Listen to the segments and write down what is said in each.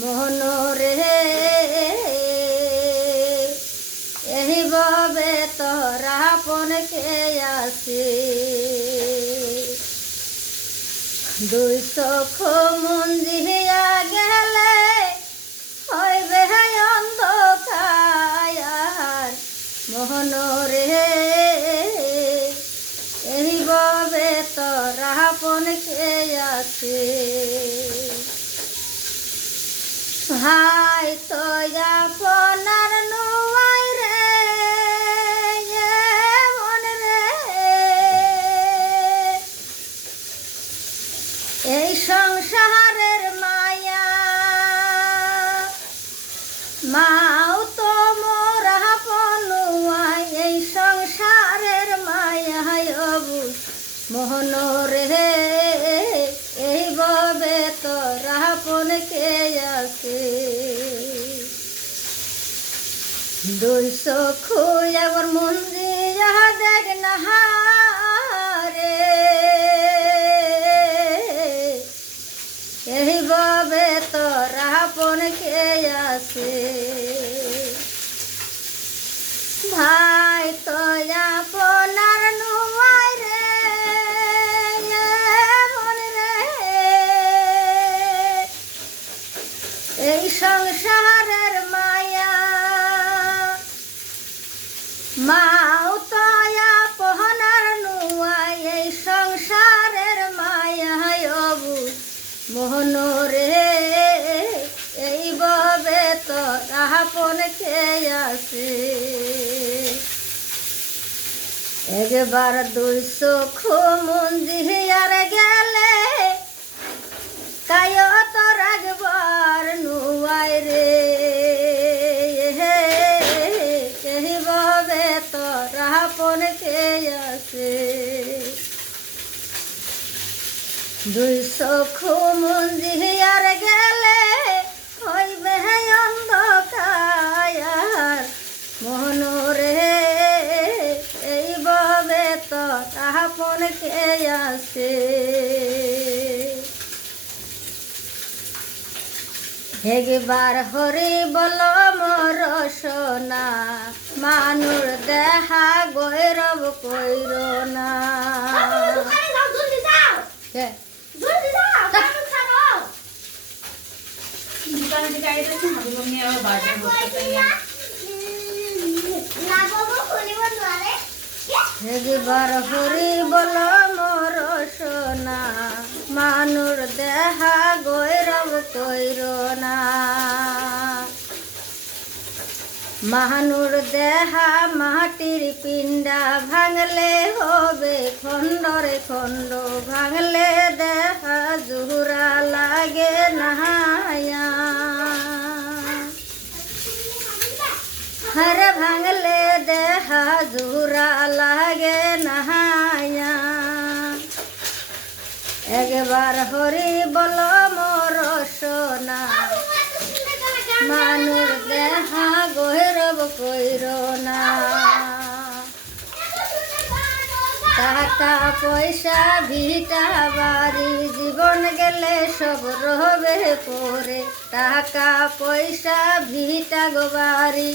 মহনরে এহি বাবে তোরা পনকে আসে দুই চোখ মঞ্জিয়া গেলে হইবে অন্ধকার মোহনরে এহি বাবে তোরা পনকে আসে ভাই তো আপনার নোয়াই রে মন রে এই সংসারের মায়া মাও তো মোরা পনুয়াই এই সংসারের মায়া অবুজ মোহন রে এই ববে তোরা পনকে আসে দুই চক্ষু একবার মন্দিরা দেখ না রে এই ববে তোরা পনকে আসে ভাই তো আপনার নোয়াই রে মন রে এই সংসারের মায়া মাও তো আপনার নোয়াই এই সংসারের মায়া অবুজ মোহন রে এই ববে তোরা পনকে আসে একবার দুই চোখ মঞ্জিয়ার গেলে কায় তো রাগবার নুয়াই রে এই ববে তোরা পনকে আসে দুই চোখ মঞ্জিয়ার গেলে হইবে অন্ধকার মোহন রে এই ববে তোরা পনকে আসে একবার হরি বল মর সোনা মানুর দেহা গৈরব কইর না একবার হরি বল মর সোনা মানুর দেহা গৈরব কইর না মানুর দেহা মাটির পিণ্ডা ভাঙলে হবে খণ্ডরে খণ্ড ভাঙলে দেহা জুহুরা লাগে নাহায়া হর ভাঙলে দেহা জুহুরা লাগে নাহায়া একবার হরি বল মর সোনা মানুর দেহা গৈরব কইর না টাকা পয়সা ভিটা বাড়ি জীবন গেলে সব রহবে পরে টাকা পয়সা ভিটা গো বাড়ি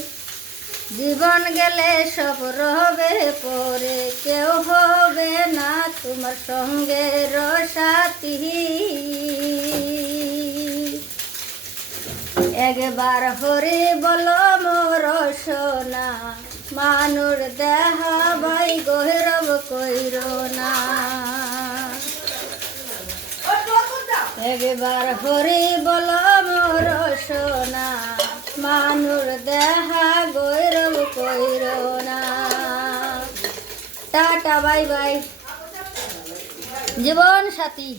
জীবন গেলে সব রহবে পরে কেউ হবে না তোমার সঙ্গে সাথী একবার হরি বল মোর সোনা মানুর দেহা বাই গৈরব কইর না একবার হরি বল মোর সোনা মানুর দেহা গৈরব কইর না টাটা বাই বাই জীবন সাথী।